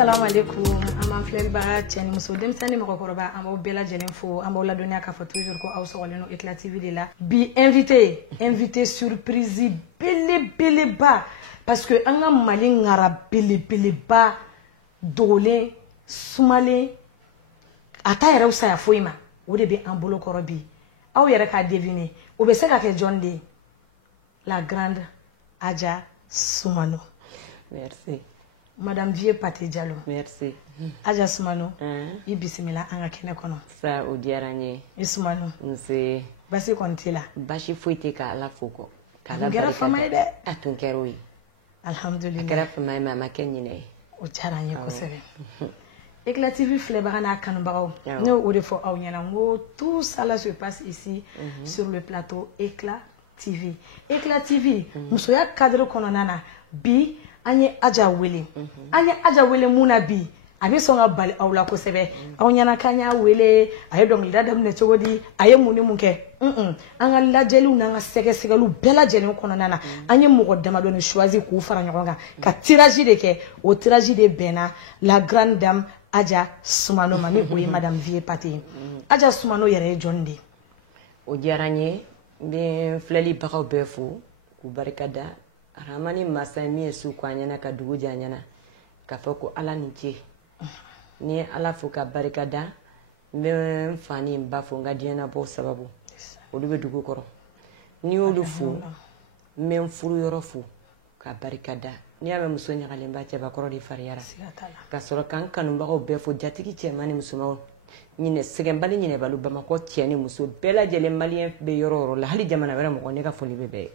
Assalamu alaikum. Ama flelba chani muso demsani makokoroba ama bela jenefo ama la donia ka fa toujours ko awso waleno Éclat TV de la bi invité surprise bele ba parce que anga mali ngara bele ba dole sumale ata yɛrɛ usaya foima o de be an bolo korobi aw yɛrɛ ka deviner o be se ka kɛ John de la grande Adja Soumano. Merci. Madame Vieux Paté Diallo. Merci. Adja Soumano. I bisimila an ka kɛnɛ kɔnɔ. Sa o diyara n ye. I Soumano. Nse. Basi kɔni t'i la. Basi foyi tɛ ka Ala fo kɔ. K'Ala barika da. A kɛra fama ye dɛ. A tun kɛra o ye. Alhamdulillah. A kɛra fama ye mais a ma kɛ ɲinɛ ye. O diyara an ye kosɛbɛ. Éclat TV filɛbaga n'a kanubagaw. Ne y'o de fɔ aw ɲɛna n ko tout ça là se passe ici sur le plateau Éclat TV. Éclat TV musoya cadre kɔnɔna na bi an ye Adja wele. An ye Adja wele mun na bi a bɛ sɔn ka bali aw la kosɛbɛ. Aw ɲɛna k'an y'a wele a ye dɔnkilida daminɛ cogo di a ye mun ni mun kɛ. An ka lajɛliw n'an ka sɛgɛsɛgɛliw bɛɛ lajɛlen kɔnɔna na an ye mɔgɔ damadɔni choisi k'u fara ɲɔgɔn kan ka tirage de kɛ o tirage de bɛnna la grande dame Adja Soumano ma ni o ye Madame Vieux Paté. Adja Soumano yɛrɛ ye jɔn de? O diyara n ye n bɛ filɛlibagaw bɛɛ fo k'u barikada Ramani masa min ye su ko an ɲɛna ka dugu diya ɲɛna k'a fɔ ko Ala ni ce ni ye Ala fo ka barikada n bɛ n fa ni n ba fo n ka diɲɛnabɔ sababu olu bɛ dugu kɔrɔ n'i y'olu fo n bɛ n furu yɔrɔ fo ka barikada n'i y'a mɛn muso ɲagalenba cɛbakɔrɔ de fariyara ka sɔrɔ ka n kanubagaw bɛɛ fo jatigi cɛman ni musomanw sɛgɛnbali ɲinɛbali Bamakɔ cɛ ni muso bɛɛ lajɛlen maliyɛn bɛ yɔrɔ o yɔrɔ la hali jamana wɛrɛ mɔgɔ ne ka foli bɛ bɛɛ ye.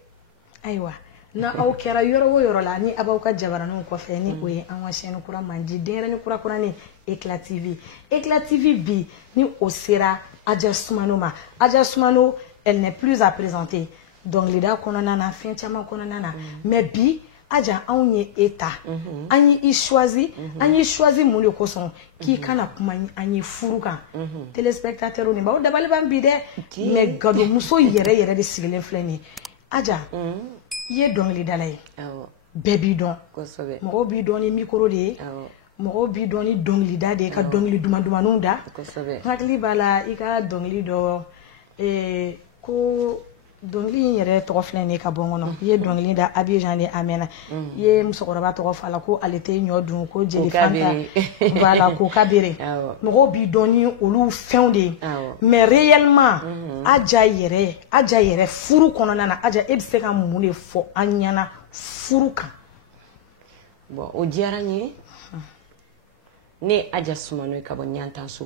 Ayiwa na aw kɛra yɔrɔ o yɔrɔ la ni abaw ka jabaraninw kɔfɛ ni o ye an ka chaîne kura mandi denyɛrɛni kura ni Éclat TV. Éclat TV bi ni o sera Adja Soumano ma. Adja Soumano elle n'est plus à présenter dɔnkilida kɔnɔna na fɛn caman kɔnɔna na mais bi Adja anw ye e ta an ye i choisi mun de kosɔn k'i kana kuma an ye furu kan téléspectateurs ni baw dabali b'an bi dɛ mais gadomuso yɛrɛ de sigilen filɛ nin ye Adja i ye dɔnkilidala ye bɛɛ b'i dɔn mɔgɔw b'i dɔn ni micro de ye mɔgɔw b'i dɔn ni dɔnkilida de ye ka dɔnkili dumandumanw da n hakili b'a la i ka dɔnkili dɔ ko dɔnkili in yɛrɛ tɔgɔ filɛ nin ye ka bɔ n kɔnɔ i ye dɔnkili da Abidjan de Amena i ye musokɔrɔba tɔgɔ fɔ a la ko ale tɛ ɲɔ dun ko jeli fanta voilà ko kabere mɔgɔw b'i dɔn ni olu fɛnw de ye mais réellement Adja yɛrɛ furu kɔnɔna na Adja e bɛ se ka mun de fɔ an ɲɛna furu kan. Bon o diyara n ye ne Adja Soumano ka bɔ Ɲantanso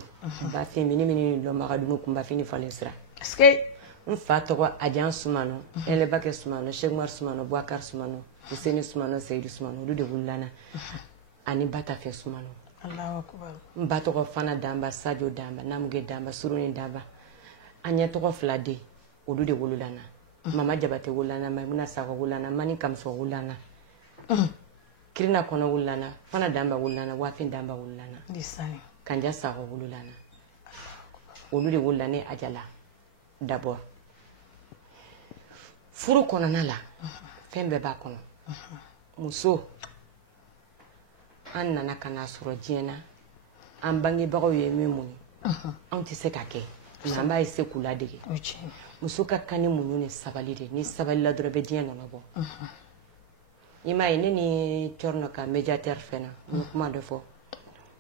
Bafin mini lɔnbagadugu Kunbafin falen sira est-ce que n fa tɔgɔ Adja Soumano Elebakɛ Soumano Cheikh Umar Soumano Bouakar Soumano Hussein Soumano Seydou Soumano olu de wulilana ani Batafɛ Soumano Allahu akbar n ba tɔgɔ Fana Danba Sadio Danba Namuge Danba Suruni Danba an ɲɛ tɔgɔ fila de olu de wulilana Mama Jabate wulilana Maimuna Sakɔ wulilana Mani Kamso wulilana Kirina Kɔnɔ wulilana Fana Danba wulilana Wafin Danba wulilana Kanja Sakɔ wulilana olu de wulilana ne Adja la d'abord furu kɔnɔna la fɛn bɛɛ b'a kɔnɔ muso an nana ka na sɔrɔ diɲɛ na an bangebagaw ye min muɲu anw tɛ se ka kɛ nka an b'a essayer k'u ladege muso ka kan ni muɲu ni sabali de ni sabali la dɔrɔn bɛ diɲɛ nɔnɔ bɔ i m'a ye ne ni Cɔrɔnɔ ka médiateur fɛn na n ye kuma dɔ fɔ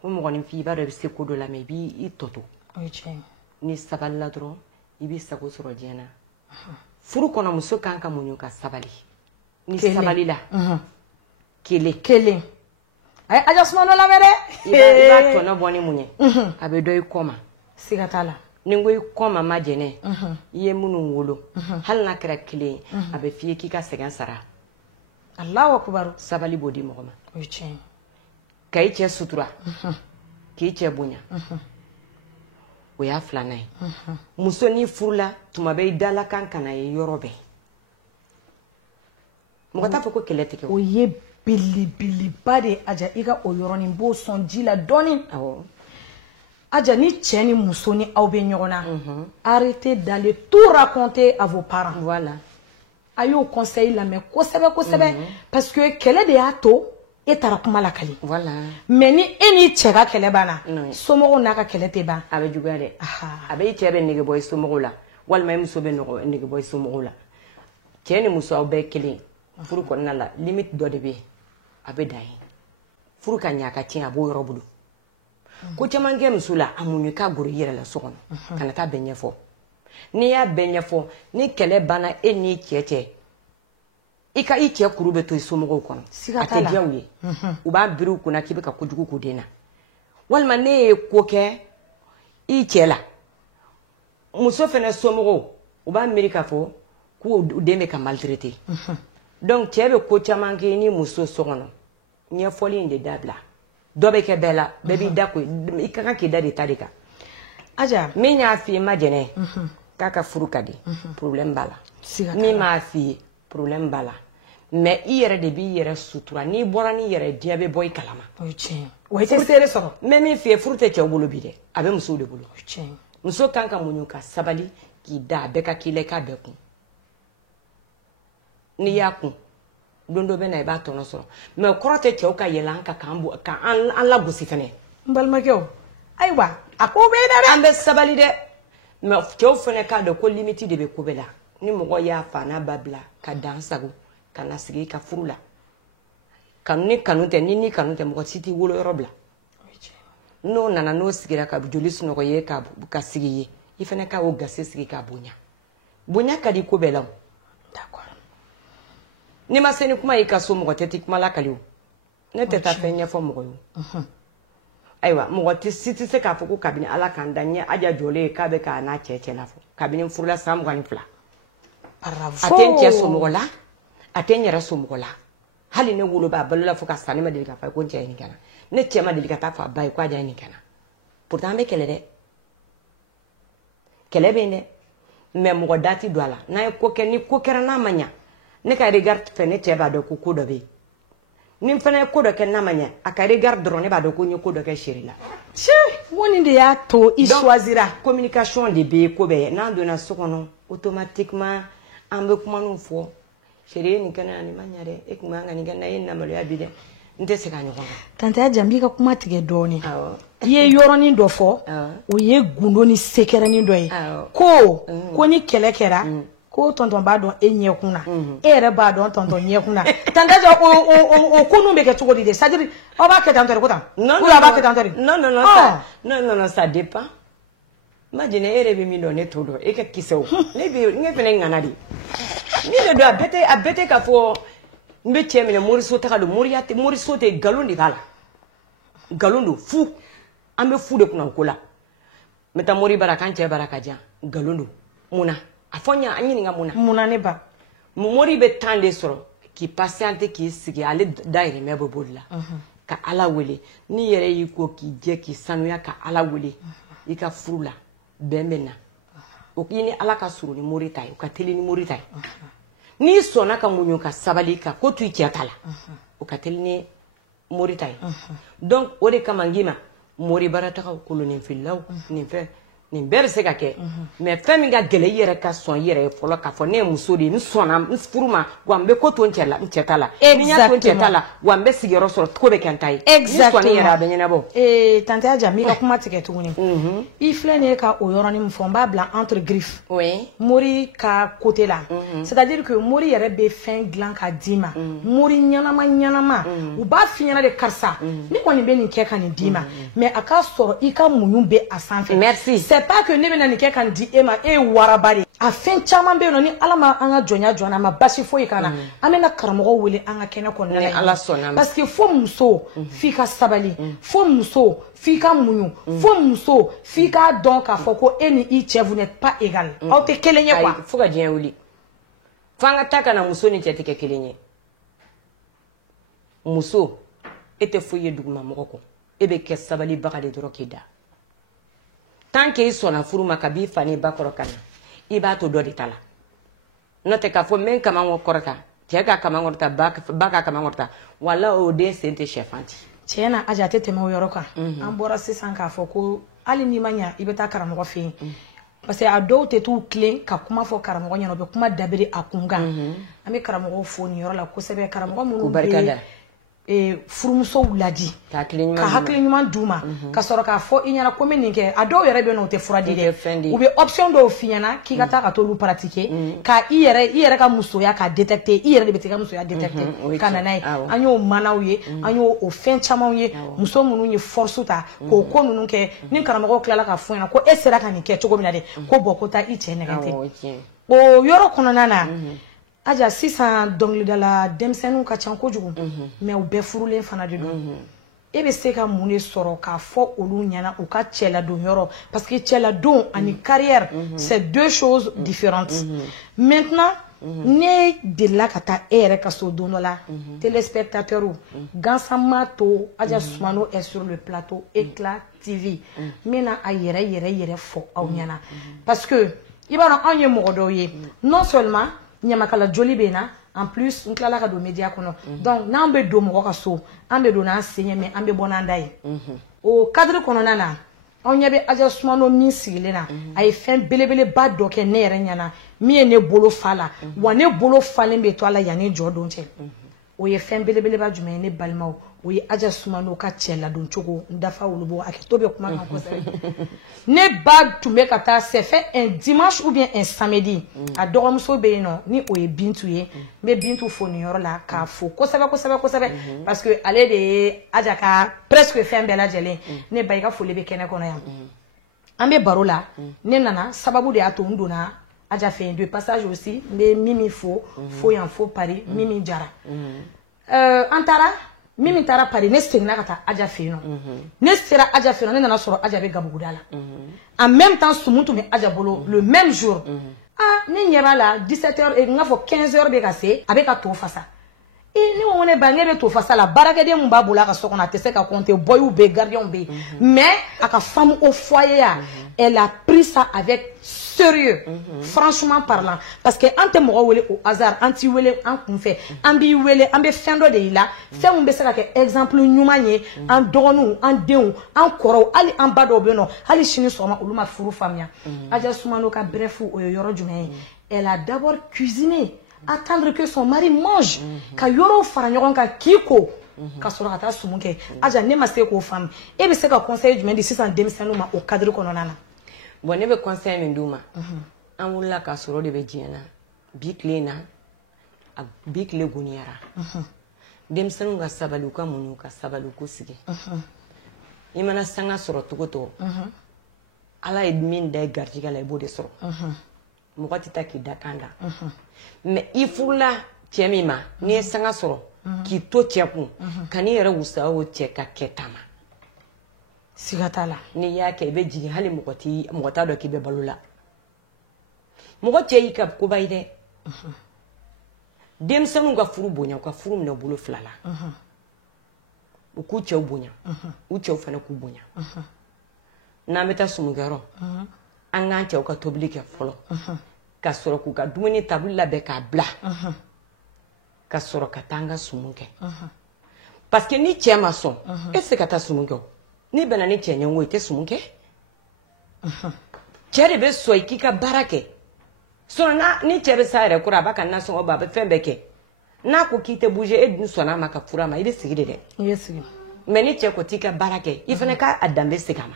ko mɔgɔninfin i b'a dɔn i bɛ se ko dɔ la mais i b'i tɔto ni sabali la dɔrɔn i b'i sago sɔrɔ diɲɛ na furu kɔnɔ muso kan ka muɲu ka sabali ni sabali la kelen a ye Adja Soumano lamɛn dɛ i b'a tɔnɔ bɔ ni mun ye a bɛ dɔ i kɔ ma siga t'a la ni n ko i kɔ ma majɛnɛ i ye minnu wolo hali n'a kɛra kelen ye a bɛ f'i ye k'i ka sɛgɛn sara Allahu akbar sabali b'o di mɔgɔ ma o ye tiɲɛ ka i cɛ sutura k'i cɛ bonya o y'a filanan ye muso ni furula tuma bɛ i dalakan kana ye yɔrɔ bɛɛ mɔgɔ t'a fɔ ko kɛlɛ tigɛ o ye belebeleba de Adja i ka o yɔrɔnin b'o sɔn ji la dɔɔnin Adja ni cɛ ni muso ni aw bɛ ɲɔgɔn na arrêtez d'aller tout raconter à vos parents voilà a y'o conseil lamɛn kosɛbɛ parce que kɛlɛ de y'a to e taara kuma la kali voilà mais ni e ni cɛ ka kɛlɛ banna somɔgɔw n'a ka kɛlɛ tɛ ban a bɛ juguya dɛ a bɛ i cɛ bɛ nege bɔ i somɔgɔw la walima i muso bɛ nege bɔ i somɔgɔw la cɛ ni muso aw bɛɛ kelen furu kɔnɔna la limite dɔ de bɛ yen a bɛ dan ye furu ka ɲɛ a ka tiɲɛ a b'o yɔrɔ bolo ko caman kɛ muso la a muɲu k'a goro i yɛrɛ la so kɔnɔ kana taa bɛɛ ɲɛfɔ n'i y'a bɛɛ ɲɛfɔ ni kɛlɛ banna e n'i cɛ cɛ i cɛ kuru bɛ to i somɔgɔw kɔnɔ a tɛ diya u ye u b'a biri u kunna k'i bɛ ka kojugu k'u den na walima ne ye ko kɛ i cɛ la muso fana somɔgɔw u b'a miiri k'a fɔ k'u den bɛ ka maltraiter donc cɛ bɛ ko caman kɛ ni muso so kɔnɔ ɲɛfɔli in de dabila dɔ bɛ kɛ bɛɛ la bɛɛ b'i da ko i ka kan k'i da de ta de kan Aja min y'a f'i ye ma jɛnɛ k'a ka furu ka di problème b'a la min m'a f'i ye problème b'a la mais i yɛrɛ de b'i yɛrɛ sutura n'i bɔra n'i yɛrɛ diɲɛ bɛ bɔ i kalama o ye tiɲɛ wa i tɛ seere sɔrɔ mais min f'i ye furu tɛ cɛw bolo bi dɛ a bɛ musow de bolo o ye tiɲɛ muso kan ka muɲu ka sabali k'i da a bɛɛ ka k'i la i k'a bɛɛ kun n'i y'a kun don dɔ bɛ na i b'a tɔnɔ sɔrɔ mais o kɔrɔ tɛ cɛw ka yɛlɛ an kan k'an lagosi fɛnɛ n balimakɛw ayiwa a ko bɛ dɛ an bɛ sabali dɛ mais cɛw fɛnɛ k'a dɔn ko limite de bɛ ko bɛɛ la ni mɔgɔ y'a fa n'a ba bila ka dan sago ka na sigi i ka furu la kanu ni kanu tɛ ni kanu tɛ mɔgɔ si t'i wolo yɔrɔ bila n'o nana n'o sigira ka joli sunɔgɔ ye ka sigi ye i fɛnɛ ka o gase sigi k'a bonya bonya ka di ko bɛɛ la o d'accord ni ma se ni kuma y'i ka so mɔgɔ tɛ t'i kuma lakali o ne tɛ taa fɛn ɲɛfɔ mɔgɔ ye ayiwa mɔgɔ si tɛ se k'a fɔ ko kabini ala k'an da ɲɛ aja jɔlen ye k'a bɛ k'a n'a cɛ cɛ la fɔ kabini n furula san 22 a tɛ n cɛ somɔgɔ la a tɛ n yɛrɛ somɔgɔ la hali ne woloba a balola fo ka sa ne ma deli k'a fɔ ko n cɛ ye nin kɛ na ne cɛ ma deli ka taa fɔ a ba ye ko aja ye nin kɛ na pourtant an bɛ kɛlɛ dɛ kɛlɛ bɛ yen dɛ mais mɔgɔ da tɛ don a la n'an ye ko kɛ ni ko kɛra n'a ma ɲɛ ne ka regard fɛ ne cɛ b'a dɔn ko ko dɔ bɛ yen ni n fana ye ko dɔ kɛ n'a ma ɲɛ a ka regard dɔrɔn ne b'a dɔn ko n ye ko dɔ kɛ chérie la ŋɔni de y'a to i choisira communication de bɛ ko bɛɛ n'an donna so kɔnɔ automatiquement an bɛ kuma n'u fɔ chérie ye nin kɛ na nin ma ɲɛ dɛ e tun man ka nin kɛ na e ye namaloya bi dɛ n tɛ se ka ɲɔgɔn kan tante Aja n b'i ka kuma tigɛ dɔɔnin i ye yɔrɔnin dɔ fɔ o ye gundo ni sekɛrɛnin dɔ ye ko ni kɛlɛ kɛra ko tonton b'a dɔn e ɲɛkun na e yɛrɛ b'a dɔn tonton ɲɛkun na tante Aja o ko ninnu bɛ kɛ cogo di de c'est à dire aw b'a kɛ tan tɔ de ko tan ou bien a b'a kɛ tan tɔ de non ça dépend imagine e yɛrɛ bɛ min dɔn ne t'o dɔn e ka kisɛw ne fana ŋana de min de don a bɛɛ tɛ k'a fɔ n bɛ cɛ minɛ moriso taga don moriso tɛ nkalon de b'a la nkalon don fu an bɛ fu de kunna o ko la n bɛ taa mori bara k'an cɛ bara ka jan nkalon don munna a fɔ n ɲa an ɲininka munna ne ba mori bɛ temps de sɔrɔ k'i patienter k'i sigi ale dayirimɛ bɛ boli la ka ala wele n'i yɛrɛ y'i ko k'i jɛ k'i sanuya ka ala wele i ka furu la bɛn bɛ na o k'i ni ala ka surun ni mori ta ye o ka teli ni mori ta ye n'i sɔnna ka muɲu ka sabali ka ko to i cɛ ta la o ka teli ni mori ta ye donc o de kama n k'i ma mori baratagaw kolonninfilaw nin fɛn nin bɛɛ bɛ se ka kɛ mais fɛn min ka gɛlɛ i yɛrɛ ka sɔn i yɛrɛ ye fɔlɔ k'a fɔ ne ye muso de ye n sɔnna n furu ma wa n bɛ ko to n cɛ ta la ni n y'a to n cɛ ta la wa n bɛ sigiyɔrɔ sɔrɔ ko bɛ kɛ n ta ye ni sɔnni yɛrɛ a bɛ ɲɛnabɔ tante Aja n b'i ka kuma tigɛ tuguni i filɛ nin ye ka o yɔrɔnin min fɔ n b'a bila entre griffes mori ka côté la c'est à dire que mori yɛrɛ bɛ fɛn dilan ka d'i ma mori ɲɛnama u b'a f'i ɲɛna de karisa ne kɔni bɛ nin kɛ ka nin d'i ma mais a k'a sɔrɔ i ka muɲu bɛ a sanfɛ merci c'est pas que ne bɛna nin kɛ ka nin di e ma e ye waraba de a fɛn caman bɛ yen nɔ ni ala ma an ka jɔnya jɔn a ma basi foyi kan na an bɛna karamɔgɔw wele an ka kɛnɛ kɔnɔna la ala sɔnna parce que fo muso f'i ka sabali fo muso f'i ka muɲu fo muso f'i k'a dɔn k'a fɔ ko e ni i cɛ vous n'êtes pas égal aw tɛ kelen ye quoi fo ka diɲɛ wuli fo an ka taa ka na muso ni cɛ tɛ kɛ kelen ye muso e tɛ foyi ye duguma mɔgɔ kɔ e bɛ kɛ sabalibaga de dɔrɔn k'i da tant que i sɔnna furu ma ka b'i fa ni ba kɔrɔ ka na i b'a to dɔ de ta la n'o tɛ k'a fɔ n bɛ n kaman kɔrɔta cɛ ka kaman kɔrɔta ba ka kaman kɔrɔta wala o den sen tɛ sɛfan ci tiɲɛ na Aja a tɛ tɛmɛ o yɔrɔ kan an bɔra sisan k'a fɔ ko hali n'i ma ɲa i bɛ taa karamɔgɔ fɛ yen parce que a dɔw tɛ t'u tilen ka kuma fɔ karamɔgɔ ɲɛna u bɛ kuma dabiri a kun kan an bɛ karamɔgɔw fo nin yɔrɔ la kosɛbɛ karamɔgɔ minnu bɛ furumusow ladi ka hakili ɲuman d'u ma ka sɔrɔ k'a fɔ i ɲɛna ko n bɛ nin kɛ a dɔw yɛrɛ bɛ yen nɔ u tɛ fura di dɛ u bɛ option dɔw f'i ɲɛna k'i ka taa ka t'olu pratiquer ka i yɛrɛ ka musoya k'a détecter i yɛrɛ de bɛ t'i ka musoya détecter ka na n'a ye an y'o manaw ye an y'o fɛn camanw ye muso minnu ye force ta k'o ko ninnu kɛ ni karamɔgɔw tilala k'a fɔ ɲɛna ko e sera ka nin kɛ cogo min na dɛ ko bɔn ko taa i cɛ nɛgɛ tɛ o yɔrɔ kɔnɔna na aja sisan dɔnkilidala denmisɛnninw ka ca kojugu mais u bɛɛ furulen fana de don e bɛ se ka mun de sɔrɔ k'a fɔ olu ɲɛna u ka cɛladon yɔrɔ parce que cɛladon ani carrière c'est deux choses différentes maintenant ne delila ka taa e yɛrɛ ka so don dɔ la téléspectateurs gansan ma to Aja Sumano est sur le plateau Éclat TV n bɛna a yɛrɛ fɔ aw ɲɛna parce que i b'a dɔn anw ye mɔgɔ dɔw ye non seulement ɲamakala joli bɛ na en plus n tilala ka don média kɔnɔ donc n'an bɛ don mɔgɔ ka so an bɛ don n'an sen ye mais an bɛ bɔ n'an da ye o cadre kɔnɔna na anw ɲɛ bɛ Aja Sumano min sigilen na a ye fɛn belebeleba dɔ kɛ ne yɛrɛ ɲɛna min ye ne bolo fa la wa ne bolo falen bɛ to a la yanni jɔ don cɛ o ye fɛn belebeleba jumɛn ye ne balimaw o ye Aja Sumano ka cɛladon cogo n dafa wolobo a kɛtɔ bɛ kuma kan kosɛbɛ ne ba tun bɛ ka taa c'est fait un dimanche ou bien un samedi a dɔgɔmuso bɛ yen nɔ ni o ye Bintu ye n bɛ Bintu fo nin yɔrɔ la k'a fo kosɛbɛ parce que ale de ye Aja ka presque fɛn bɛɛ lajɛlen ne ba i ka foli bɛ kɛnɛ kɔnɔ yan an bɛ baro la ne nana sababu de y'a to n donna Aja fɛ yen de passage aussi n bɛ Mimi fo yan fo Paris Mimi Jara an taara Mimi taara Paris ne seginna ka taa Aja fɛ yen nɔ ne sera Aja fɛ yen nɔ ne nana sɔrɔ Aja bɛ Gabuguda la en même temps Sumu tun bɛ Aja bolo le même jour ne ɲɛ b'a la 17h n k'a fɔ 15h bɛ ka se a bɛ ka to fasa ne ko ne ba ne bɛ to fasa la baarakɛden mun b'a bolo a ka so kɔnɔ a tɛ se ka compter boyw bɛ yen gardiens bɛ yen mais a ka femme au foyer elle a pris ça avec sérieux franchement parlant parce que an tɛ mɔgɔ wele au hasard an t'i wele an kunfɛ an b'i wele an bɛ fɛn dɔ de y'i la fɛn min bɛ se ka kɛ exemple ɲuman ye an dɔgɔninw an denw an kɔrɔw hali an ba dɔw bɛ yen nɔ hali sini sɔgɔma olu ma furu faamuya Aja Sumano ka bref o ye yɔrɔ jumɛn ye elle a d'abord cuisiné attendre que son mari mange ka yɔrɔw fara ɲɔgɔn kan k'i ko ka sɔrɔ ka taa sumu kɛ Aja ne ma se k'o faamu e bɛ se ka conseil jumɛn di sisan denmisɛnninw ma o cadre kɔnɔna na bon ne bɛ conseil min d'u ma an wulila k'a sɔrɔ de bɛ diɲɛ na bi tile in na bi tile goniyara denmisɛnninw ka sabali u ka muɲu ka sabali u k'u sigi i mana sanga sɔrɔ cogo o cogo Ala ye min da i garijɛgɛ la i b'o de sɔrɔ mɔgɔ tɛ taa k'i da kan da mais i furula cɛ min ma n'i ye sanga sɔrɔ k'i to cɛ kun ka n'i yɛrɛ wusaya o cɛ ka kɛta ma siga t'a la n'i y'a kɛ i bɛ jigin hali mɔgɔ t'a dɔn k'i bɛ balo la mɔgɔ cɛ y'i ka koba ye dɛ denmisɛnninw ka furu bonya u ka furu minɛ u bolo fila la u k'u cɛw bonya u cɛw fana k'u bonya n'an bɛ taa sumukɛyɔrɔ an k'an cɛw ka tobili kɛ fɔlɔ ka sɔrɔ k'u ka dumuni tabili labɛn k'a bila ka sɔrɔ ka taa an ka sumu kɛ parce que ni cɛ ma sɔn e tɛ se ka taa sumu kɛ o n'i bɛnna ni cɛ ɲɛngo i tɛ sumu kɛ cɛ de bɛ sɔn i k'i ka baara kɛ sinon ni cɛ bɛ s'a yɛrɛ kɔrɔ a b'a ka nasɔngɔ bɔ a bɛ fɛn bɛɛ kɛ n'a ko k'i tɛ bouger e dun sɔnna a ma ka fura ma i bɛ sigi de dɛ i bɛ sigi mais ni cɛ ko t'i ka baara kɛ i fana k'a danbe segin a ma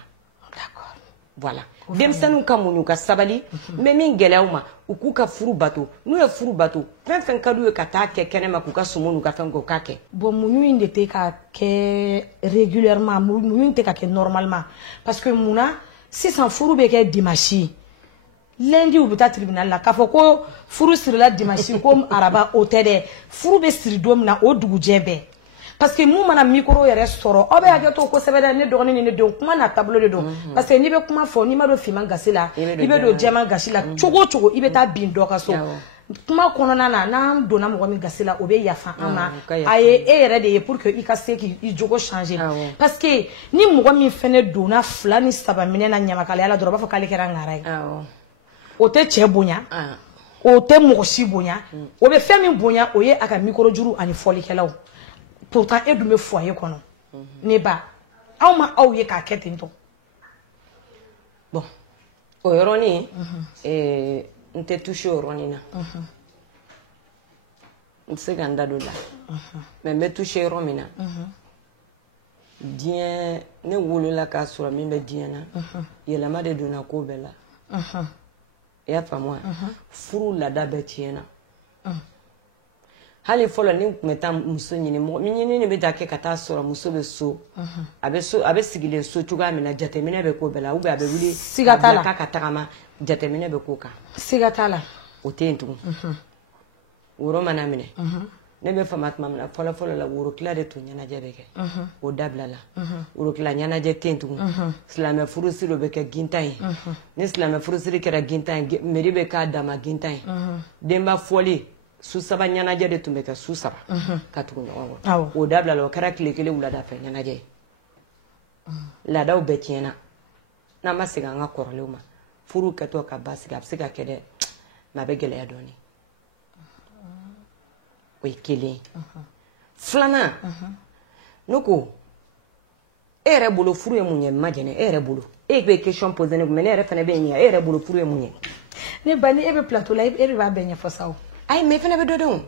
d'accord voilà denmisɛnninw ka muɲu ka sabali mais min gɛlɛya u ma u k'u ka furu bato n'u ye furu bato fɛn fɛn ka d'u ye ka taa kɛ kɛnɛma k'u ka sumu n'u ka fɛn k'u k'a kɛ bon muɲu in de tɛ ka kɛ régulièrement muɲu in tɛ ka kɛ normalement parce que munna sisan furu bɛ kɛ dimanche lundi u bɛ taa tribunal la k'a fɔ ko furu sirila dimanche ko araba o tɛ dɛ furu bɛ siri don min na o dugujɛ bɛɛ parce que mun mana micro yɛrɛ sɔrɔ aw bɛ hakɛ to kosɛbɛ dɛ ne dɔgɔnin ni ne denw kuma n'a taabolo de don parce que n'i bɛ kuma fɔ n'i ma don finman gasi la i bɛ don jɛman gasi la cogo o cogo i bɛ taa bin dɔ ka so kuma kɔnɔna na n'an donna mɔgɔ min gasi la o bɛ yafa an ma a ye e yɛrɛ de ye pour que i ka se k'i jogo changer parce que ni mɔgɔ min fɛnɛ donna 2 ni 3 minɛ na ɲamakalaya la dɔrɔn u b'a fɔ k'ale kɛra ŋara ye o tɛ cɛ bonya o tɛ mɔgɔ si bonya o bɛ fɛn min bonya o ye a ka micro juru ani fɔlikɛlaw pourtant e dun bɛ foyer kɔnɔ ne ba aw ma aw ye k'a kɛ ten tɔ bon o yɔrɔnin n tɛ toucher o yɔrɔnin na n tɛ se ka n da don la mais n bɛ touché yɔrɔ min na diɲɛ ne wolola k'a sɔrɔ min bɛ diɲɛ na yɛlɛma de donna ko bɛɛ la i y'a faamu wa furu laada bɛɛ tiɲɛna hali fɔlɔ ni n tun bɛ taa muso ɲini mɔgɔ ɲini de bɛ taa kɛ ka taa sɔrɔ muso bɛ so a bɛ sigilen so cogoya min na jateminɛ bɛ k'o bɛɛ la ou bien a bɛ wuli siga t'a la k'a ka tagama jateminɛ bɛ k'o kan siga t'a la o tɛ yen tugun woro mana minɛ ne bɛ fama tuma min na fɔlɔ la worotila de tun ɲɛnajɛ bɛ kɛ o dabila la worotila ɲɛnajɛ tɛ yen tugun silamɛ furusiri bɛ kɛ gintan ye ni silamɛ furusiri kɛra gintan ye mairie bɛ k'a dama gintan ye denba fɔli su saba ɲɛnajɛ de tun bɛ kɛ su saba ka tugu ɲɔgɔn kɔ o dabila la o kɛra tile kelen wulada fɛ ɲɛnajɛ ye laadaw bɛɛ tiɲɛna n'an ma segin an ka kɔrɔlenw ma furu kɛtɔ ka ba sigi a bɛ se ka kɛ dɛ mɛ a bɛ gɛlɛya dɔɔnin o ye kelen filanan ne ko e yɛrɛ bolo furu ye mun ye ma jɛnɛ e yɛrɛ bolo e bɛ question poser ne kun mais ne yɛrɛ fana bɛ ɲɛ e yɛrɛ bolo furu ye mun ye ne ba ni e bɛ plateau la e de b'a bɛɛ ɲɛfɔ sa o ayi mais i fana bɛ dɔ dɔn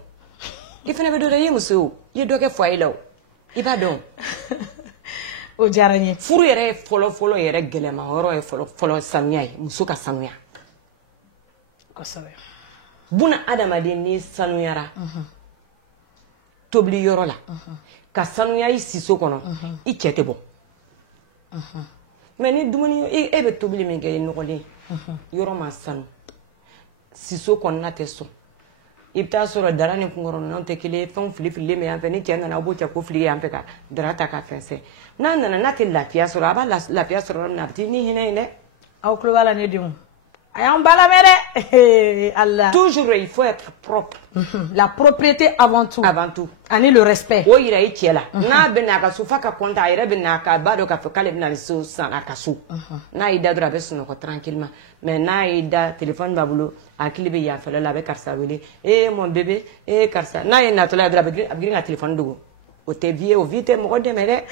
i fana bɛ dɔ dɔn i ye muso ye o i ye dɔ kɛ foyer la o i b'a dɔn o diyara n ye furu yɛrɛ ye fɔlɔ yɛrɛ gɛlɛma yɔrɔ ye fɔlɔ sanuya ye muso ka sanuya kosɛbɛ buna adamaden n'i sanuyara tobili yɔrɔ la ka sanuya i siso kɔnɔ i cɛ tɛ bɔ mais ni dumuni e bɛ tobili min kɛ i nɔgɔlen yɔrɔ ma sanu siso kɔnɔna tɛ sɔn i bɛ taa sɔrɔ dara ni kunkɔrɔninw tɛ kelen ye fɛnw filifilen bɛ yan fɛ ni cɛ nana a b'o cɛ ko fili yan fɛ ka dara ta ka fɛnsɛn n'a nana n'a tɛ lafiya sɔrɔ a b'a lafiya sɔrɔ yɔrɔ min na a bɛ t'i ni hinɛ ye dɛ aw tulo b'a la ne denw a y'an ba lamɛn dɛ Allah toujours il faut être propre la propriété avant tout ani le respect o yira i cɛ la n'a bɛ n'a ka so f'a ka content a yɛrɛ bɛ n'a ka b'a dɔn k'a fɔ k'ale bɛna so san a ka so n'a y'i da dɔrɔn a bɛ sunɔgɔ tranquillement mais n'a y'i da téléphone b'a bolo a hakili bɛ yanfɛla la a bɛ karisa wele mon bébé karisa n'a ye natɔla ye dɔrɔn a bɛ girin ka téléphone dogo o tɛ vie ye o vie tɛ mɔgɔ dɛmɛ dɛ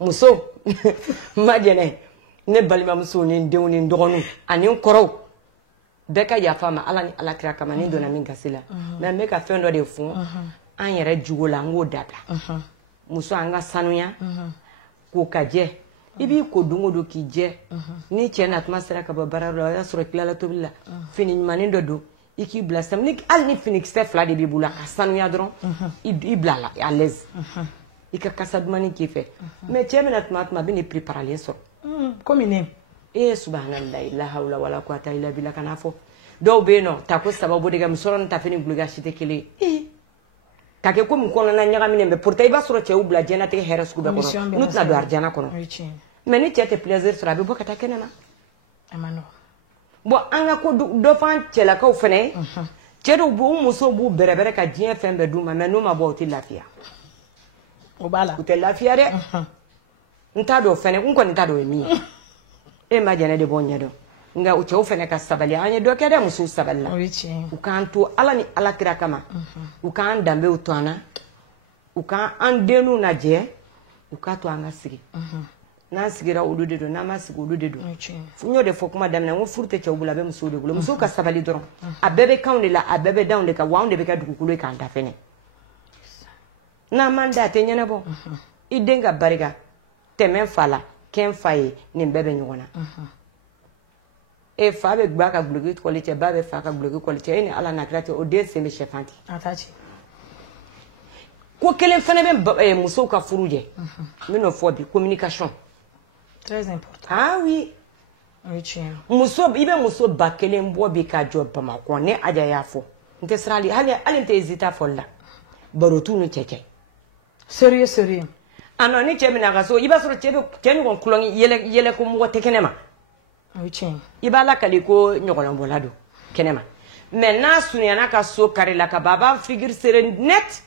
muso ma jɛnɛ ne balimamuso ni n denw ni n dɔgɔninw ani n kɔrɔw bɛɛ ka yafa ma ala ni alakira kama ni donna min gasi la mais n bɛ ka fɛn dɔ de fɔ an yɛrɛ jogo la an k'o dabila muso an ka sanuya k'o ka jɛ i b'i ko don o don k'i jɛ ni cɛ na tuma sera ka bɔ baarayɔrɔ la o y'a sɔrɔ i tilala tobili la fini ɲumanin dɔ don i k'i bila hali ni finikisɛ 2 de b'i bolo a ka sanuya dɔrɔn i bila a la à l'aise i ka kasa dumanni k'i fɛ mais cɛ bɛna tuma a bɛ n'i préparalen sɔrɔ komi ne subhanallah la hawla wala quwwata illa billah kana fɔ dɔw bɛ yen nɔ ta ko sababu de kɛ musɔrɔ ni tafini guloga si tɛ kelen ye ka kɛ komi kɔnɔna ɲagaminen bɛ pourtant i b'a sɔrɔ cɛw bila diɲɛlatigɛ hɛrɛ sugu bɛɛ kɔnɔ n'u tɛna don arijana kɔnɔ mais ni cɛ tɛ plaisir sɔrɔ a bɛ bɔ ka taa kɛnɛma bon an ka ko dɔ fɔ an cɛlakaw fana ye cɛ dɔw u musow b'u bɛrɛbɛrɛ ka diɲɛ fɛn bɛɛ d'u ma mais n'u ma bɔ u tɛ lafiya o b'a la u tɛ lafiya dɛ n t'a dɔn fɛnɛ n kɔni t'a dɔn o ye min ye e ma jɛnɛ de b'o ɲɛdɔn nka u cɛw fɛnɛ ka sabali an ye dɔ kɛ dɛ musow sabali la u k'an to ala ni alakira kama u k'an danbew to an na u k'an denninw lajɛ u k'a to an ka sigi n'an sigira olu de don n'an ma sigi olu de don n y'o de fɔ kuma daminɛ n ko furu tɛ cɛw bolo a bɛ musow de bolo musow ka sabali dɔrɔn a bɛɛ bɛ k'anw de la a bɛɛ bɛ d'anw de kan wa anw de bɛ kɛ dugukolo ye k'an da fɛnɛ n'an m'an da a tɛ ɲɛnabɔ i den ka barika tɛmɛ fa la kɛ n fa ye nin bɛɛ bɛ ɲɔgɔn na fa bɛ ba ka guloki kɔli cɛ ba bɛ fa ka guloki kɔli cɛ e ni ala n'a kira cɛ o den sen bɛ sɛfan ten ko kelen fana bɛ musow ka furu jɛ n bɛ n'o fɔ bi communication très important ah oui muso i bɛ muso ba kelen bɔ bi ka jɔ Bamakɔ ne Aja y'a fɔ n tɛ siran hali n tɛ hésiter fɔli la baro t'u ni cɛ sérieux a non ni cɛ bɛna a ka so i b'a sɔrɔ cɛ ɲɔgɔn kulonkɛ yɛlɛ ko mɔgɔ tɛ kɛnɛ ma i b'a lakali ko ɲɔgɔnlɔnbɔla don kɛnɛ ma mais n'a surunyana ka so kari la ka ban a b'a figure serré net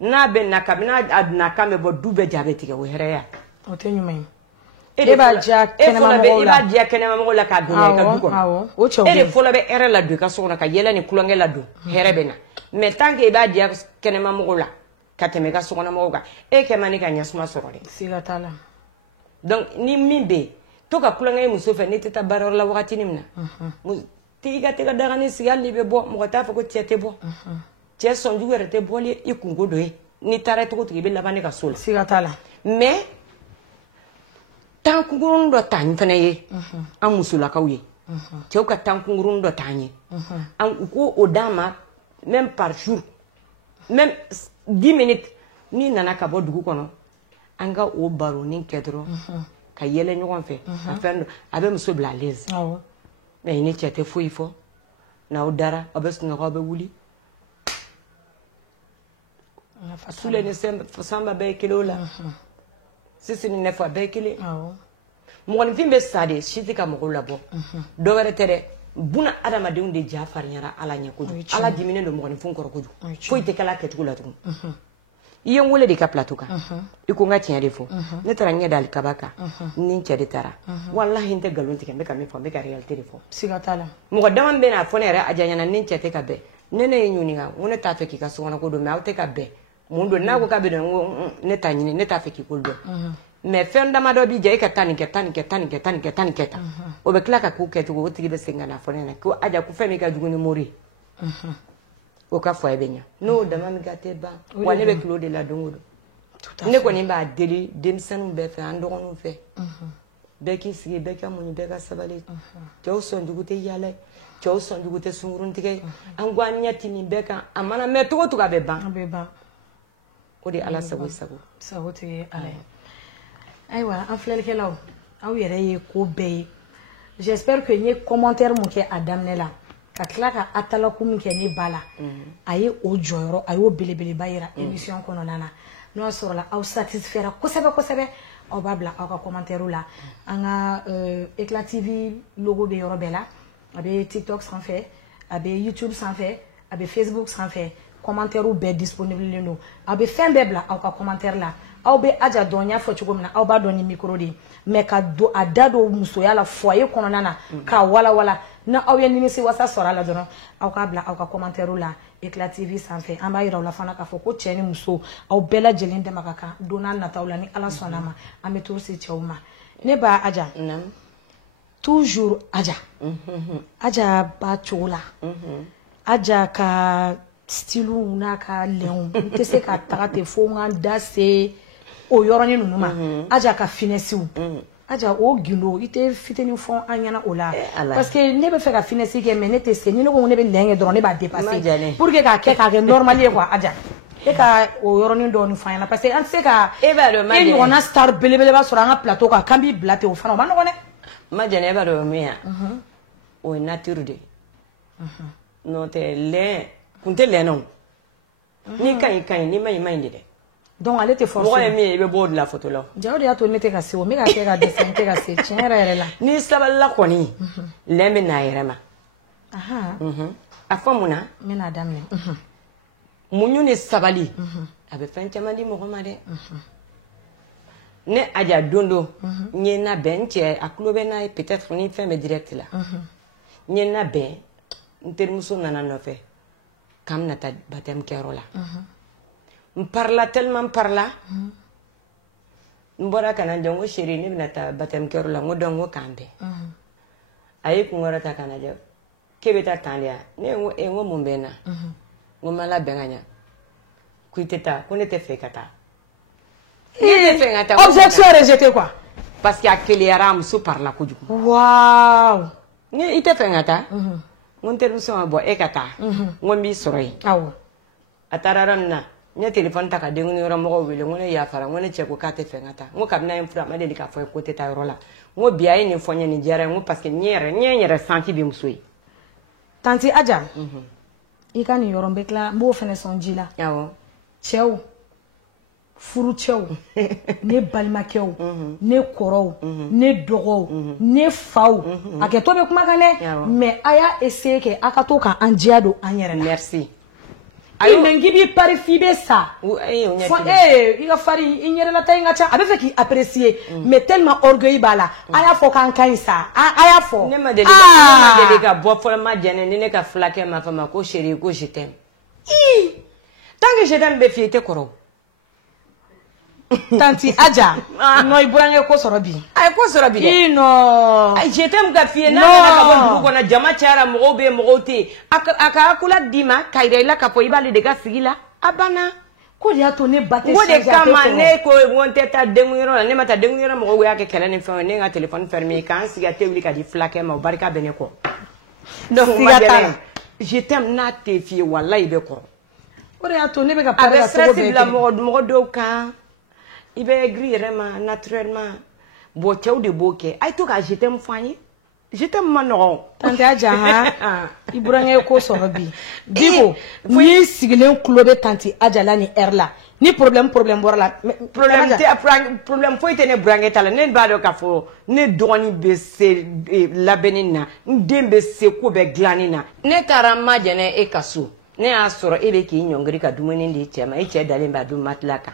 n'a bɛ na kabini a donna kan bɛ bɔ du bɛɛ ja bɛ tigɛ o hɛrɛya o tɛ ɲuman ye e b'a diya kɛnɛma mɔgɔw la k'a don i ka du kɔnɔ e de fɔlɔ bɛ hɛrɛ la don i ka so kɔnɔ ka yɛlɛ ni kulonkɛ la don hɛrɛ bɛ na mais tant que i b'a diya kɛnɛma mɔgɔw la ka tɛmɛ i ka sokɔnɔ mɔgɔw kan e kɛ man di ka ɲɛsuma sɔrɔ dɛ siga t'a la donc ni min bɛ yen to ka kulonkɛ i muso fɛ n'i tɛ taa baarayɔrɔ la wagati min na i ka daga ni sigi hali n'i bɛ bɔ mɔgɔ t'a fɔ ko cɛ tɛ bɔ cɛ sɔnjugu yɛrɛ tɛ bɔli i kungo dɔ ye n'i taara cogo i bɛ laban ne ka so la siga t'a la mais tan kunkurunin dɔ ta n fana ye an musolakaw ye cɛw ka tan kunkurunin dɔ t'an ye u ko o d'an ma même par jour même 10 minutes n'i nana ka bɔ dugu kɔnɔ an ka o baronin kɛ dɔrɔn ka yɛlɛ ɲɔgɔn fɛ a fɛn dɔ a bɛ muso bila à l'aise mais ni cɛ tɛ foyi fɔ n'aw dara aw bɛ sunɔgɔ aw bɛ wuli Sule ni Samba bɛɛ ye kelen o la Sisi ni Nɛfɔ a bɛɛ ye kelen mɔgɔninfin bɛ sa de si tɛ ka mɔgɔw labɔ dɔ wɛrɛ tɛ dɛ buna adamadenw de ja farinyara Ala ɲɛ kojugu Ala diminen don mɔgɔninfin kɔrɔ kojugu foyi tɛ kɛla kɛcogo la tugun i ye n wele de ka plateau kan i ko n ka tiɲɛ de fɔ ne taara ɲɛ da alikaba kan ni n cɛ de taara walahi n tɛ nkalon tigɛ n bɛ ka min fɔ n bɛ ka réalité de fɔ siga t'a la mɔgɔ dama bɛ n'a fɔ ne yɛrɛ a janyana ni n cɛ tɛ ka bɛn ne ye ɲininka n ko ne t'a fɛ k'i ka sokɔnɔ ko don mais aw tɛ ka bɛn mun don n'a ko k'a bɛ dɔn n ko ne t'a ɲini ne t'a fɛ k'i k'olu dɔn mais fɛn damadɔ b'i jɛ e ka taa nin kɛ tan nin kɛ tan nin kɛ tan nin kɛ tan nin kɛ tan o bɛ tila ka k'o kɛcogo o tigi bɛ segin ka na fɔ ne ɲɛna ko aja ko fɛn min ka jugu ni mori ye o ka fɔ e bɛ ɲa n'o dama min ka tɛ ban wa ne bɛ kilo de la don o don ne kɔni b'a deli denmisɛnninw bɛɛ fɛ an dɔgɔninw fɛ bɛɛ k'i sigi bɛɛ ka muɲu bɛɛ ka sabali cɛw sɔnjugu tɛ yaala cɛw sɔnjugu tɛ sunkurun tigɛ an ko an ɲɛ ti nin bɛɛ kan a mana mɛn cogo o cogo a bɛ ban o de ye Ala sago sago sago tɛ ye Ala ye ayiwa an filɛlikɛlaw aw yɛrɛ ye ko bɛɛ ye j'espère que n ye commentaire mun kɛ a daminɛ la ka tila ka atalaku min kɛ ne ba la a ye o jɔyɔrɔ a y'o belebeleba yira émission kɔnɔna na n'o y'a sɔrɔ la aw satisfaira kosɛbɛ kosɛbɛ aw b'a bila aw ka commentaire la an ka Eclat TV logo bɛ yɔrɔ bɛɛ la a bɛ TikTok sanfɛ a bɛ YouTube sanfɛ a bɛ Facebook sanfɛ commentaire bɛɛ disponible don aw bɛ fɛn bɛɛ bila aw ka commentaire la aw bɛ Aja dɔn n y'a fɔ cogo min na aw b'a dɔn ni micro de ye mais ka don a da don musoya la foyer kɔnɔna na k'a walawala na aw ye nimisi wasa sɔrɔ a la dɔrɔn aw k'a bila aw ka commentaire la Eclat TV sanfɛ an b'a yira aw la fana k'a fɔ ko cɛ ni muso aw bɛɛ lajɛlen dɛmɛ ka kan don n'a nataw la ni Ala sɔnna ma an bɛ t'o se cɛw ma ne ba Aja toujours Aja Aja ba cogo la Aja ka style n'a ka lɛnw n tɛ se ka taga ten fo n ka da se o yɔrɔnin ninnu ma Aja ka finesse Aja o gindo i tɛ fitinin fɔ an ɲɛna o la parce que ne bɛ fɛ ka finesse kɛ mais ne tɛ se ni ne ko ne bɛ lɛn kɛ dɔrɔn ne b'a dépasser pour que k'a kɛ k'a kɛ normal ye quoi Aja e ka o yɔrɔnin dɔɔni fɔ an ɲɛna parce que an tɛ se ka e ɲɔgɔnna star belebeleba sɔrɔ an ka plateau kan k'an b'i bila ten o fana o ma nɔgɔn dɛ Majɛnɛ e b'a dɔn min ya o ye nature de n'o tɛ lɛn kun tɛ lɛn na o n'i ka ɲi ka ɲi n'i ma ɲi ma ɲi de dɛ donc ale tɛ force mɔgɔ ye min ye i bɛ bɔ o de la photo la ja o de y'a to ne tɛ ka se o n bɛ ka kɛ ka dɛsɛ n tɛ ka se tiɲɛ yɛrɛ yɛrɛ la n'i sabalila kɔni lɛn bɛ n'a yɛrɛ ma a fɔ mun na n bɛna daminɛ muɲu ni sabali a bɛ fɛn caman di mɔgɔ ma dɛ ne Aja don don n ye n labɛn n cɛ a tulo bɛ n'a ye peut-être ni fɛn bɛ direct la n ye n labɛn n terimuso nana n nɔfɛ k'an bɛna taa baptême kɛyɔrɔ la n parla tellement n parla n bɔra ka na jɛ n ko chérie ne bɛna taa baptême kɛyɔrɔ la n ko donc n ko k'an bɛn a ye kunkɔrɔ ta ka lajɛ k'e bɛ taa tan de wa ne ko n ko mun bɛ n na n ko n ma labɛn ka ɲɛ ko i tɛ taa ko ne tɛ fɛ ka taa objection rejetée quoi parce que a keleyara a muso parla kojugu waaw i tɛ fɛ ka taa n ko n terimuso ma bɔ e ka taa n ko n b'i sɔrɔ yen awɔ a taara yɔrɔ min na n ye téléphone ta ka denkundi yɔrɔ mɔgɔw wele n ko ne yafara n ko ne cɛ ko k'a tɛ fɛ ka taa n ko kabini a ye n furu a ma deli k'a fɔ ko tɛ taa yɔrɔ la n ko bi a ye nin fɔ n ye nin diyara n ko parce que n ye n yɛrɛ senti bi muso ye tanti Aja i ka nin yɔrɔ n bɛ tila n b'o fɛnɛ sɔn ji la awɔ cɛw furucɛw ne balimakɛw ne kɔrɔw ne dɔgɔw ne faw a kɛ to bɛ kumakan dɛ mais a y'a essayer kɛ a ka to k'an diya don an yɛrɛ la merci ayi mais k'i b'i pari f'i bɛ sa fɔ i ka fari i ɲɛrɛla ta in ka ca a bɛ fɛ k'i apprécier mais tellement orgueil b'a la a y'a fɔ k'an ka ɲi sa a y'a fɔ ne ma deli ka bɔ fɔlɔ ma jɛnɛ ni ne ka fulakɛ ma fɔ ma ko chérie ko je t'aime tant que je t'aime bɛ f'i ye i tɛ kɔrɔ Tanti Adja no i burange ko sɔrɔ bi ay ko sɔrɔ bi dɛ non ay je t'aime ka fie na ka bɔ dugu kɔnɔ jama cayara mɔgɔw bɛ mɔgɔw tɛ aka akula d'i ma ka yira i la k'a fɔ i b'ale de ka sigi la a banna ko de y'a to ne ba tɛ o de kama ne ko n tɛ taa denkunyɔrɔ la ne ma taa denkunyɔrɔ mɔgɔw y'a kɛ kɛlɛ ni fɛnw ne ka téléphone fermé k'an sigi a tɛ wuli ka di fulakɛ ma o barika bɛ ne kɔ donc je t'aime n'a tɛ fie walayi i bɛ kɔrɔ o de y'a to ne bɛ ka a bɛ stress bila mɔgɔ dɔw kan i bɛ gris yɛrɛ ma naturellement bon cɛw de b'o kɛ a ye to ka je t'aime fɔ an ye je t'aime ma nɔgɔn Tanti Adja i burankɛ ko sɔrɔ bi Diko n'i sigilen tulo bɛ Tanti Adja la ni heure la ni problème bɔra la problème foyi tɛ ne burankɛ ta la ne b'a dɔn k'a fɔ ne dɔgɔnin bɛ se labɛnni na n den bɛ se ko bɛɛ dilanni na ne taara n ma jɛnɛ e ka so ne y'a sɔrɔ e bɛ k'i ɲɔngiri ka dumuni di cɛ ma e cɛ dalen b'a dun matelas kan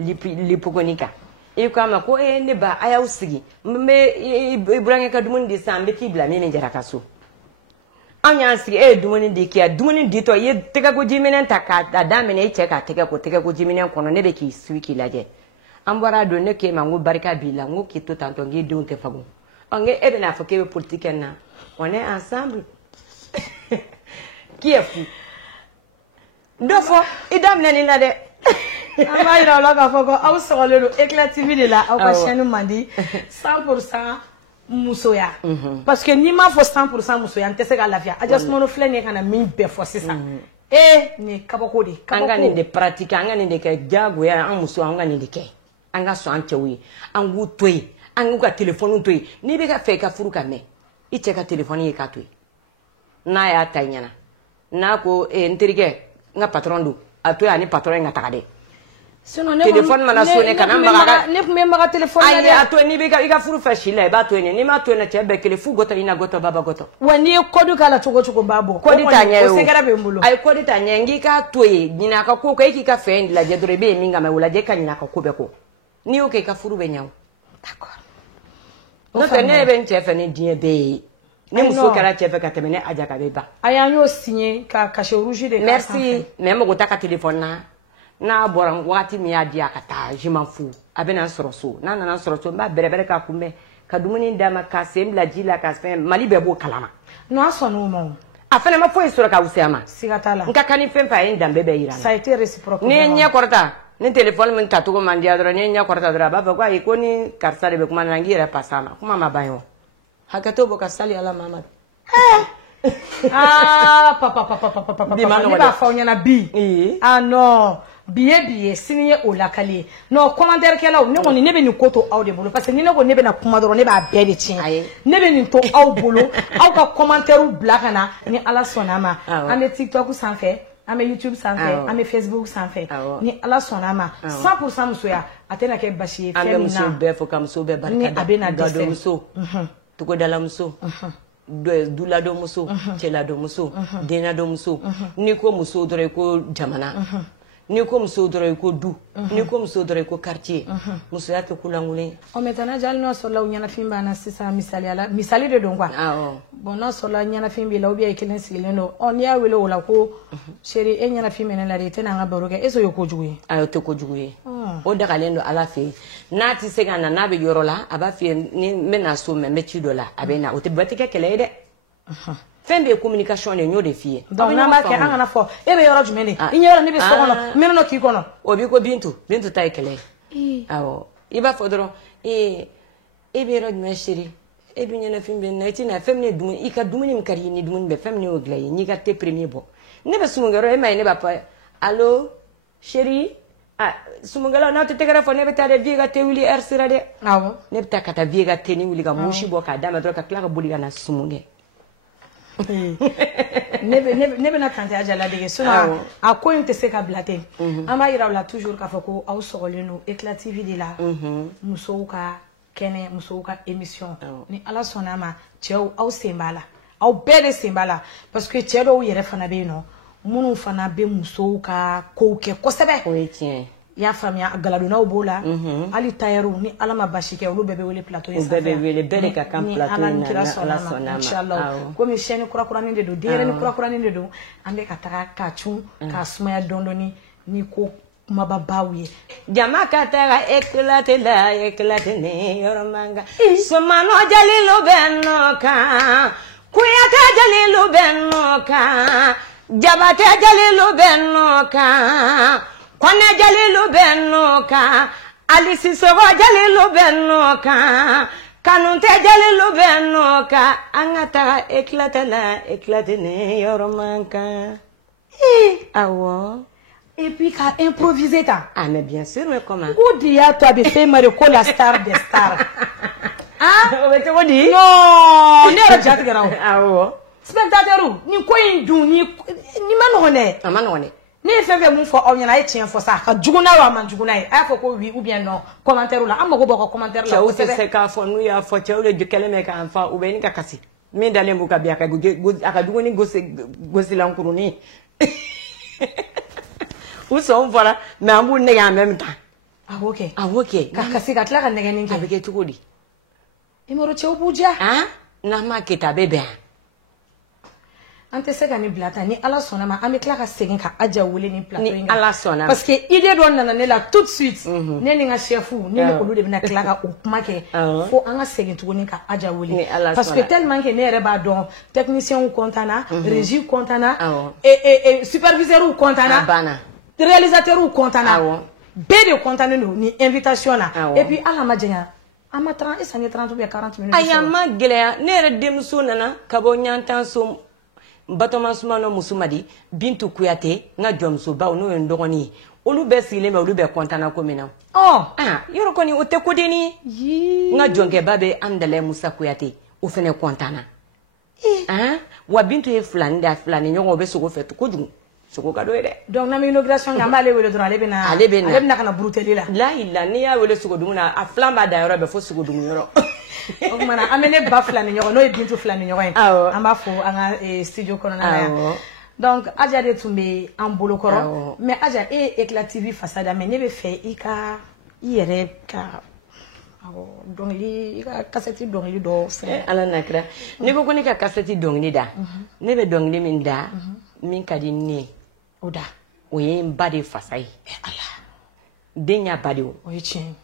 lipogoni kan i ko a ma ko ne ba a y'aw sigi n bɛ burankɛ ka dumuni di san n bɛ t'i bila min jɛra ka so anw y'an sigi e ye dumuni di kɛ dumuni ditɔ i ye tɛgɛkojiminɛn ta k'a daminɛ i cɛ k'a tɛgɛ ko tɛgɛkojiminɛn kɔnɔ ne bɛ k'i suwi k'i lajɛ an bɔra a don ne k'e ma n ko barika b'i la n ko k'i to tantɔ n k'i denw tɛ fagun n ko e bɛn'a fɔ k'e bɛ politique kɛ n na on est ensemble qui est fou dɔ fɔ i daminɛ nin la dɛ an b'a yira aw la k'a fɔ ko aw sɔgɔlen don Eclat TV de la aw ka chaîne man di 100% musoya parce que n'i m'a fɔ 100% musoya n tɛ se ka lafiya Adja Sumano filɛ nin ye ka na min bɛɛ fɔ sisan nin ye kabako de an ka nin de pratiquer an ka nin de kɛ diyagoya an muso an ka nin de kɛ an ka sɔn an cɛw ye an k'u to yen an k'u ka téléphone to yen n'i bɛ ka fɛ i ka furu ka mɛn i cɛ ka téléphone ye k'a to yen n'a y'a ta i ɲɛna n'a ko n terikɛ n ka patron don a to yen ani patron in ka taga dɛ téléphone mana sonné kana maga ne tun bɛ maga téléphone la dɛ a to yen n'i bɛ i ka furu fɛ si la i b'a to yen n'i m'a to yen cɛ bɛɛ kelen fu gɔtɔ i na gɔtɔ baba gɔtɔ wa n'i ye kɔdi k'a la cogo cogo n b'a bɔ kɔdi t'a ɲɛ ye o sɛgɛrɛ bɛ n bolo a ye kɔdi t'a ɲɛ n k'i k'a to yen ɲinɛ a ka ko kɛ e k'i ka fɛn in lajɛ dɔrɔn i bɛ yen min kama o lajɛ ka ɲinɛ a ka ko bɛɛ kɔ n'i y'o kɛ i ka furu bɛ ɲɛ o d'accord n'o tɛ ne bɛ n cɛ fɛ ni diɲɛ bɛɛ ye ni muso kɛra cɛ fɛ ka tɛmɛ ne Adja kan a bɛ ban a y'an y'o signé ka cachet rouge de k'a sanfɛ merci mais n mago t'a ka téléphone na n'a bɔra wagati min y'a di a ka taa je m'en fous a bɛ na n sɔrɔ so n'a nana n sɔrɔ so n b'a bɛrɛbɛrɛ k'a kunbɛn ka dumuni d'a ma ka sen bila ji la ka fɛn Mali bɛɛ b'o kalama non a sɔnn'o ma o a fana ma foyi sɔrɔ ka wusaya ma siga t'a la n ka kan ni fɛn fɛn a ye n danbe bɛɛ yira n na ça a été réciproque ni n ɲɛ kɔrɔta ni téléphone min tacogo man diya dɔrɔn ni n ɲɛ kɔrɔta dɔrɔn a b'a fɔ ko ayi ko ni karisa de bɛ kuma na n k'i yɛrɛ passa a ma kuma ma ban ye wa hakɛto bɔ ka sali ala Mamadu papa ne b'a fɔ aw ɲɛna bi non bi ye sini ye o lakali ye non commentaire kɛlaw ne kɔni ne bɛ nin ko to aw de bolo parce que ni ne ko ne bɛna kuma dɔrɔn ne b'a bɛɛ de tiɲɛ ne bɛ nin to aw bolo aw ka commentaire bila ka na ni ala sɔnna a ma an bɛ TikTok sanfɛ an bɛ YouTube sanfɛ an bɛ Facebook sanfɛ ni ala sɔnna a ma 100% musoya a tɛna kɛ basi ye fɛn min na an bɛ muso bɛɛ fɔ ka muso bɛɛ barika da a bɛ na dɛsɛ muso togodala muso duladɔ muso cɛladɔ muso denadɔ muso n'i ko muso dɔrɔn i ko jamana n'i ko muso dɔrɔn i ko du n'i ko muso dɔrɔn i ko quartier musoya tɛ kulankolon ye maintenant hali n'a sɔrɔla o ɲɛnafin banna sisan misali de don quoi bon n'a sɔrɔla ɲɛnafin b'i la ou bien i kelen sigilen don n'i y'a wele o la ko chérie e ɲɛnafin bɛ ne la de i tɛna an ka baro kɛ est-ce que o ye kojugu ye o tɛ kojugu ye o dagalen don ala fɛ yen n'a tɛ se ka na n'a bɛ yɔrɔ la a b'a f'i ye ni n bɛ na so mɛ n bɛ ci dɔ la a bɛ na o tɛ bɛɛ tɛ kɛ kɛlɛ ye dɛ fɛn bɛ ye communication de n y'o de f'i ye donc n'an b'a kɛ an kana fɔ e bɛ yɔrɔ jumɛn de i ɲɛ yɔrɔ ne bɛ so kɔnɔ n bɛ nɔ k'i kɔnɔ o b'i ko Bintu ta ye kɛlɛ ye awɔ i b'a fɔ dɔrɔn e bɛ yɔrɔ jumɛn chérie e bɛ ɲɛnafin bɛ na i tɛ na fɛn min ye dumuni i ka dumuni min ka di i ye ni dumuni bɛ fɛn min y'o dilan i ye n'i ka thé premier bɔ ne bɛ sumunkɛyɔrɔ e ma ye ne b'a fɔ allo chérie sumunkɛlaw n'aw tɛ tɛgɛrɛ fɔ ne bɛ taa dɛ vie ka thé wuli heure sera dɛ awɔ ne bɛ taa ka taa vie ka thé ni wuli ka musi bɔ k'a d'a ma dɔrɔn ka tila ka boli ka na sumun kɛ ne bɛna Tanti Adja ladege sinon a ko in tɛ se ka bila ten an b'a yira aw la toujours k'a fɔ ko aw sɔgɔlen don Eclat TV de la musow ka kɛnɛ musow ka émission ni ala sɔnna a ma cɛw aw sen b'a la aw bɛɛ de sen b'a la parce que cɛ dɔw yɛrɛ fana bɛ yen nɔ minnu fana bɛ musow ka kow kɛ kosɛbɛ o ye tiɲɛ i y'a faamuya galadonnaw b'o la hali tailleur ni ala ma basi kɛ olu bɛɛ bɛ wele plateau in sanfɛ bɛɛ bɛ wele bɛɛ de ka kan plateau in na ni ala sɔnna ma inchallah komi chaîne kurakuranin de don denyɛrɛnin kurakuranin de don an bɛ ka taga k'a cun k'a sumaya dɔɔni ni ko kumaba baw ye jama ka taga éclater la éclater ne yoromanga somano jalilu benno kan kuyata jalilu benno kan jabate jalilu benno kan kone jalilu benno kan alisi sogo jalilu benno kan kanunte jalilu benno kan anga taga éclater la éclater ne yoromanga awo. Et puis, qu'à improviser ta. Ah, mais bien sûr, mais comment? Où dia toi, fait Mariko la star des stars? Ah? Mais tu m'as dit? Non, n'est pas déjà grave. Ah, ouais. Spectateur, ni quoi indou, ni man honnête. Ah, man honnête. Ni fait mon for, on y en a tien for ça. Ka juguna wa man juguna. Ah, faut que oui ou bien non. Commentaire là. Amo go boko commentaire là. C'est ka fo nu ya fo che ole dukele me ka anfa ou ben ka kasi. Me dale mbuka bia ka aka dugoni gosi lankuruni. Où sont voilà, mais on vous en même temps. Ah ok. Ah ok. Kasi ka tla ka nega ningi. Avec tout dit. Imoro che obuja. Hein? Na ma kita bebe. Ante se ka ni blata ni ala sona ma ami tla ka segin ka aja wele ni plateau inga. Ni ala sona. Parce que idée do nana ne la tout de suite. Ne ni nga chef ou ne olu de bina kla ka o kuma ke. Fo anga segin tugoni ka aja wele. Parce que tellement que ne reba don technicien ou contana, régie contana et superviseur ou contana. Bana. Réalisateur ou contana bébé contana ni invitation là et puis à la madjenga ama 30 et ça 30 ou 40 minutes ayama gelea nere demso nana kabo nyantan so batoma sumano musumadi bintu kuyate nga jomso ba no ndogoni olu be sile me olu be contana ko mina yoro koni o te kodeni nga jonge babe amdale musa kuyate o fene contana wa bintu e flani da flani nyogo be sogo fetu ko jugu soko kado ere donc na inauguration ngamba ale wele dron ale bena kana bruteli la illa ni ya wele soko dumuna a flamba da yoro be fo soko dumu yoro o mana amene ba flani nyogo no e bintu flani nyogo amba fo anga studio kono na donc aja de tumbe en bolo koro mais aja Éclat TV façade mais ne be fait ika yere ka donc li ka cassette donc li do fait ala nakra ne ko ni ka cassette donc ni da ne be donc ni min da min kadi ni oda oye mbade fasai ala denya bade o oye chin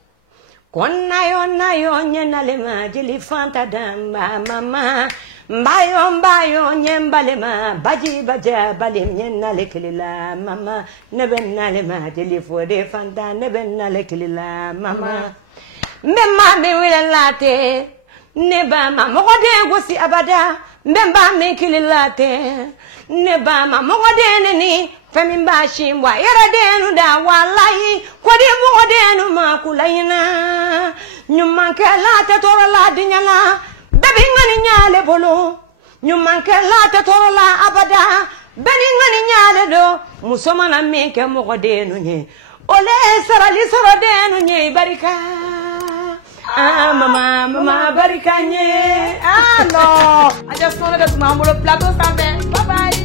konna yo nyena le ma jili fanta damba mama mbayo nyembale ma baji baja bale nyena le kelila mama nebenna le ma jili fode fanta nebenna le kelila mama mbemma me wele late neba ma mogode gosi abada mbemba me kelilate neba ma mogode ni femi bashi mbwa yara denu da wallahi kodi mogode ma kulaina nyumanke late torola dinyala bebi ngani nyale bolo nyumanke late torola abada beni ngani nyale do musomana meke mogode nye ole sarali sorodenu nye barika mama barika nye non I just wanted to mambo le plateau ça fait bye bye